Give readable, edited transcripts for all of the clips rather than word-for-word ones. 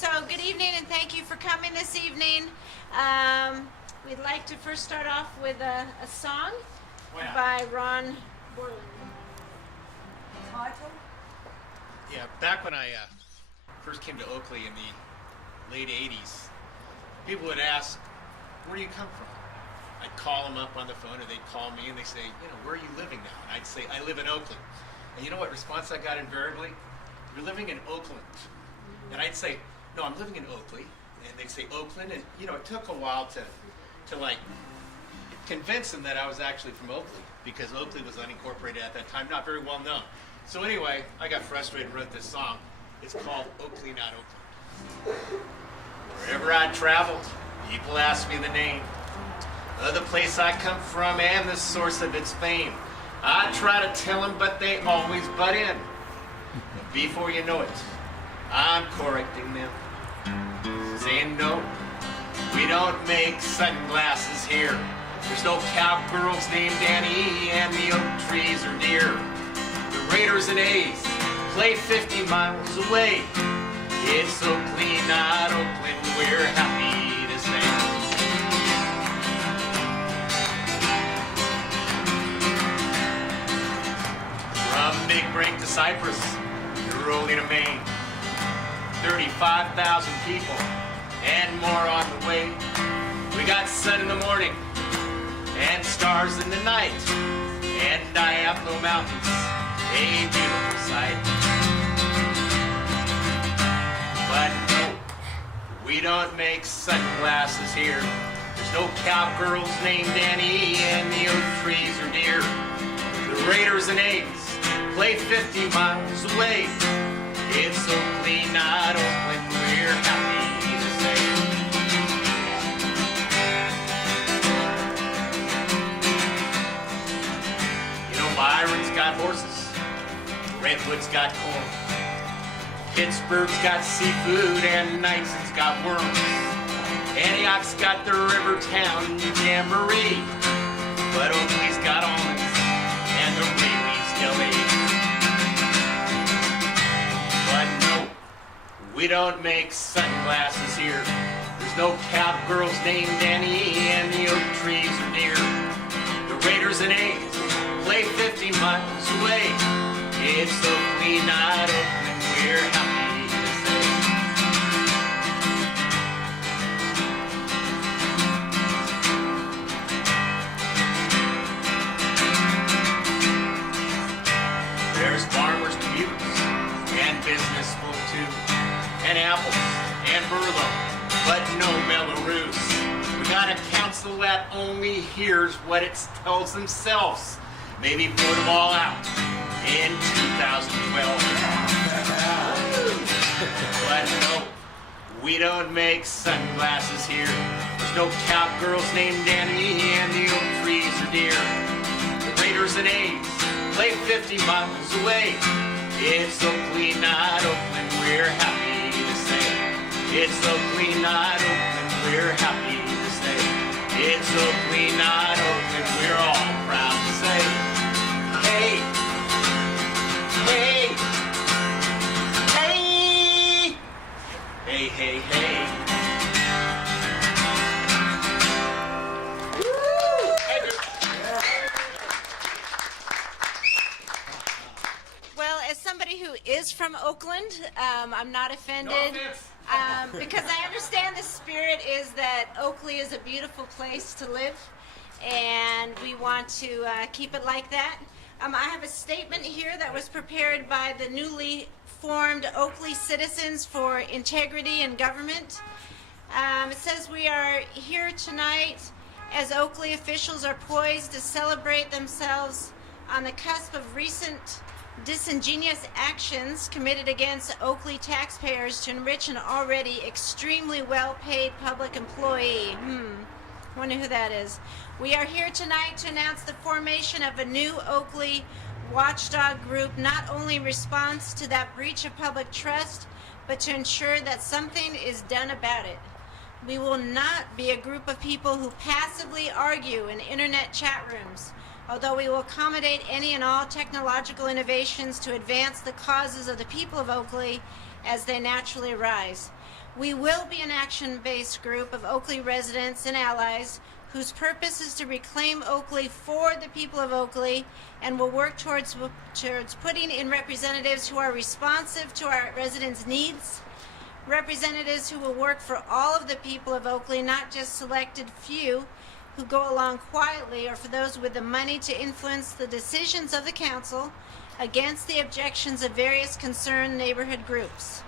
So good evening and thank you for coming this evening. We'd like to first start off with a song by Ron Borland. Title? Yeah, back when I first came to Oakley in the late 80s, people would ask, where do you come from? I'd call them up on the phone, or they'd call me, and they'd say, where are you living now? And I'd say, I live in Oakley. And you know what response I got invariably? You're living in Oakland. And I'd say, no, I'm living in Oakley. And they'd say, Oakland. And, it took a while to convince them that I was actually from Oakley, because Oakley was unincorporated at that time, not very well known. So anyway, I got frustrated and wrote this song. It's called Oakley, Not Oakland. Wherever I traveled, people asked me the name of the place I come from and the source of its fame. I try to tell them, but they always butt in. But before you know it, I'm correcting them, saying no, we don't make sunglasses here. There's no cowgirls named Annie, and the oak trees are dear. The Raiders and A's play 50 miles away. It's Oakley, not Oakland, we're happy to say. From Big Break to Cypress, to rolling to Maine, 35,000 people and more on the way. We got sun in the morning and stars in the night, and Diablo Mountains, a beautiful sight. But no, we don't make sunglasses here. There's no cowgirls named Annie, and the oak trees are dear. The Raiders and A's play 50 miles away. It's Oakley, not Oakland, we're happy to say. Byron's got horses, Redwood's got corn, Pittsburgh's got seafood, and Knightson's got worms. Antioch's got the river town jamboree, but Oakley's got almonds and the Rayleigh's Deli. But no, we don't make sunglasses here. There's no cowgirls named Annie, and the oak trees are dear. The Raiders and A's play 50 miles away. It's Oakley, not Oakland, we're happy to say. There's farmers' commutes and business folk too, and apples and burlap, but no Belarus. We got a council that only hears what it tells themselves. Maybe vote them all out in 2012. But no, we don't make sunglasses here. There's no cowgirls named Annie, and the oak trees are dear. The Raiders and A's play 50 miles away. It's Oakley, not Oakland, we're happy to say. It's Oakley, not Oakland, we're happy to say. It's Oakley, not Oakland, we're all proud to say. Hey, hey, hey, hey, hey, hey. Woo! Well, as somebody who is from Oakland, I'm not offended. Because I understand the spirit is that Oakley is a beautiful place to live, and we want to keep it like that. I have a statement here that was prepared by the newly formed Oakley Citizens for Integrity in Government. It says, we are here tonight as Oakley officials are poised to celebrate themselves on the cusp of recent disingenuous actions committed against Oakley taxpayers to enrich an already extremely well-paid public employee. Wonder who that is. We are here tonight to announce the formation of a new Oakley watchdog group, not only in response to that breach of public trust, but to ensure that something is done about it. We will not be a group of people who passively argue in internet chat rooms, although we will accommodate any and all technological innovations to advance the causes of the people of Oakley as they naturally arise. We will be an action-based group of Oakley residents and allies whose purpose is to reclaim Oakley for the people of Oakley, and will work towards putting in representatives who are responsive to our residents' needs, representatives who will work for all of the people of Oakley, not just selected few who go along quietly, or for those with the money to influence the decisions of the council against the objections of various concerned neighborhood groups.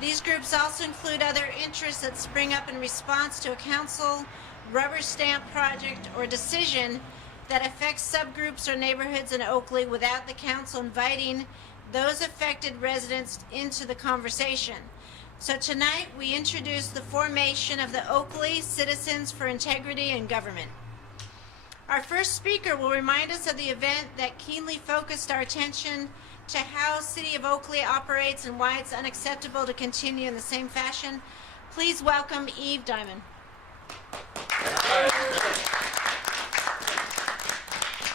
These groups also include other interests that spring up in response to a council rubber stamp project or decision that affects subgroups or neighborhoods in Oakley without the council inviting those affected residents into the conversation. So tonight we introduce the formation of the Oakley Citizens for Integrity in Government. Our first speaker will remind us of the event that keenly focused our attention to how City of Oakley operates and why it's unacceptable to continue in the same fashion. Please welcome Eve Diamond.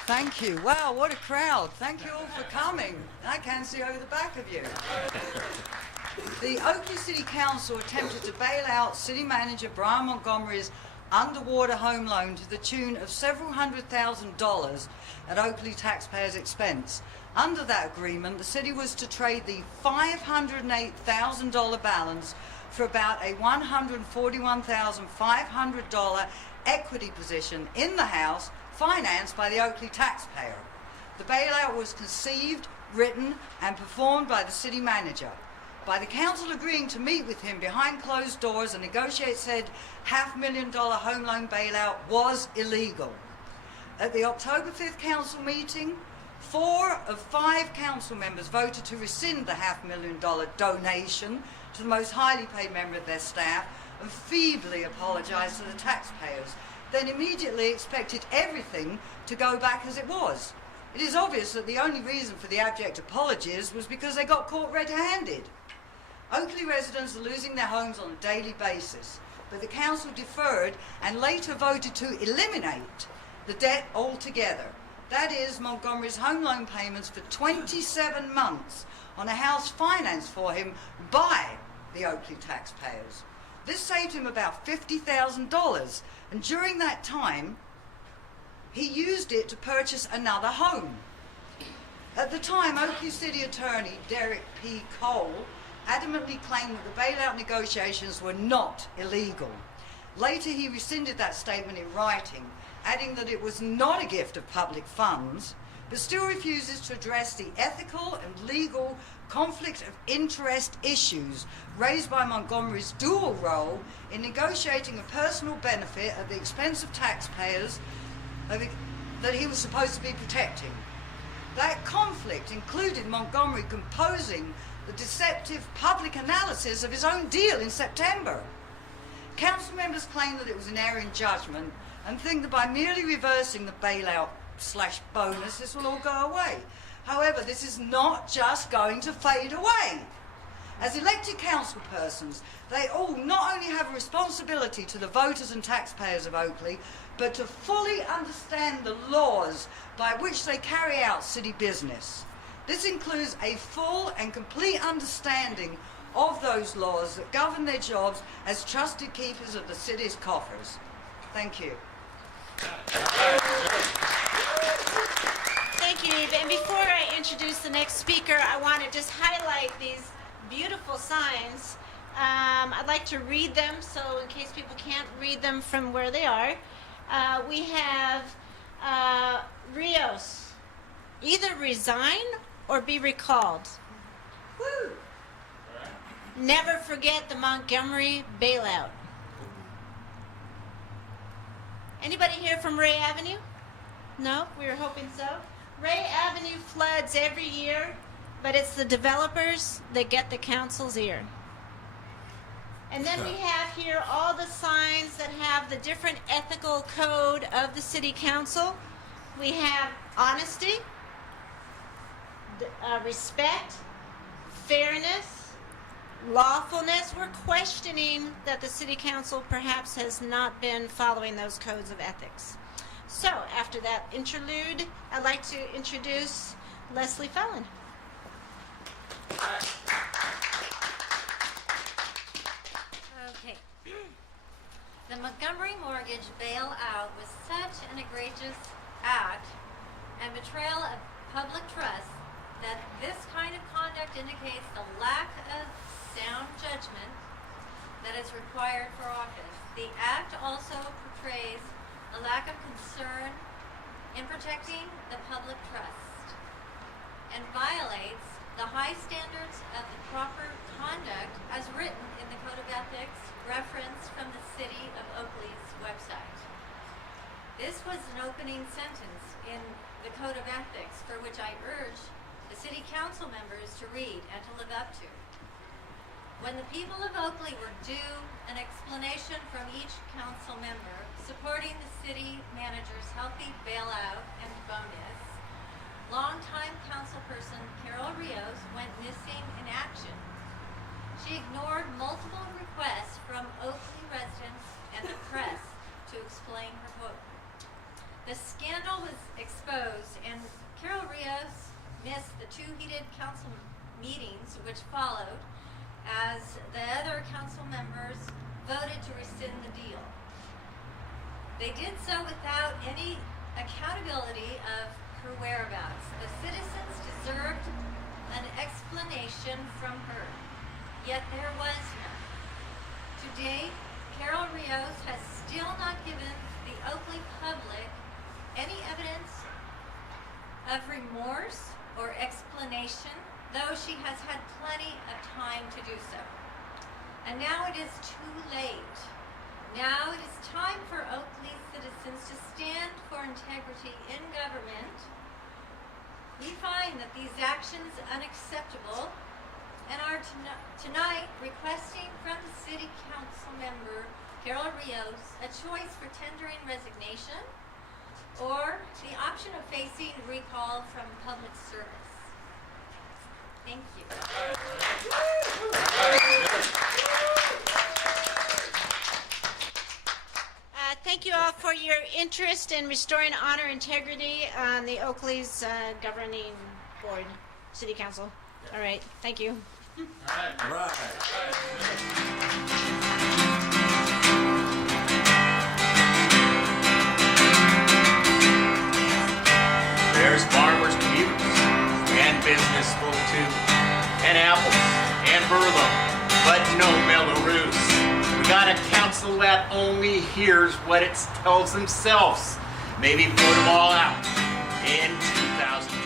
Thank you. Wow, what a crowd. Thank you all for coming. I can see over the back of you. The Oakley City Council attempted to bail out City Manager Brian Montgomery's underwater home loan to the tune of several $100,000 at Oakley taxpayers' expense. Under that agreement, the city was to trade the $508,000 balance for about a $141,500 equity position in the house financed by the Oakley taxpayer. The bailout was conceived, written and performed by the city manager. By the council agreeing to meet with him behind closed doors and negotiate said $500,000 home loan bailout was illegal. At the October 5th council meeting, 4 of 5 council members voted to rescind the $500,000 donation to the most highly paid member of their staff and feebly apologised to the taxpayers, then immediately expected everything to go back as it was. It is obvious that the only reason for the abject apologies was because they got caught red-handed. Oakley residents are losing their homes on a daily basis, but the council deferred and later voted to eliminate the debt altogether. That is, Montgomery's home loan payments for 27 months on a house financed for him by the Oakley taxpayers. This saved him about $50,000, and during that time, he used it to purchase another home. At the time, Oakley City Attorney Derek P. Cole adamantly claimed that the bailout negotiations were not illegal. Later, he rescinded that statement in writing, adding that it was not a gift of public funds, but still refuses to address the ethical and legal conflict of interest issues raised by Montgomery's dual role in negotiating a personal benefit at the expense of taxpayers that he was supposed to be protecting. That conflict included Montgomery composing the deceptive public analysis of his own deal in September. Council members claim that it was an error in judgment and think that by merely reversing the bailout/bonus, this will all go away. However, this is not just going to fade away. As elected council persons, they all not only have a responsibility to the voters and taxpayers of Oakley, but to fully understand the laws by which they carry out city business. This includes a full and complete understanding of those laws that govern their jobs as trusted keepers of the city's coffers. Thank you. Thank you, Eve. And before I introduce the next speaker, I want to just highlight these beautiful signs. I'd like to read them, so in case people can't read them from where they are. We have Rios, either resign or be recalled. Woo! Never forget the Montgomery bailout. Anybody here from Ray Avenue? No? We were hoping so. Ray Avenue floods every year, but it's the developers that get the council's ear. And then we have here all the signs that have the different ethical code of the city council. We have honesty, respect, fairness, lawfulness. We're questioning that the city council perhaps has not been following those codes of ethics. So after that interlude, I'd like to introduce Leslie The Montgomery Mortgage bailout was such an egregious act and betrayal of public trust that this kind of conduct indicates the lack of sound judgment that is required for office. The act also portrays a lack of concern in protecting the public trust and violates the high standards of the proper conduct as written in the Code of Ethics referenced from the City of Oakley's website. This was an opening sentence in the Code of Ethics for which I urge the City Council members to read and to live up to. When the people of Oakley were due an explanation from each council member supporting the city manager's healthy bailout and bonus, longtime councilperson Carol Rios went missing in action. She ignored multiple requests from Oakley residents and the press to explain her vote. The scandal was exposed and Carol Rios missed the two heated council meetings which followed as the other council members voted to rescind the deal. They did so without any accountability of her whereabouts. The citizens deserved an explanation from her, yet there was none. To date, Carol Rios has still not given the Oakley public any evidence of remorse or explanation, though she has had plenty of time to do so. And now it is too late. Now it is time for Oakley citizens to stand for integrity in government. We find that these actions unacceptable and are tonight requesting from the City Council member Carol Rios a choice for tendering resignation or the option of facing recall from public service. Thank you. Thank you all for your interest in restoring honor and integrity on the Oakley's governing board, City Council. All right, thank you. All right. There's farmers' commutes and business folk too, and apples and burlo, but no Belarus. We got a council that only hears what it tells themselves. Maybe vote them all out in 2000.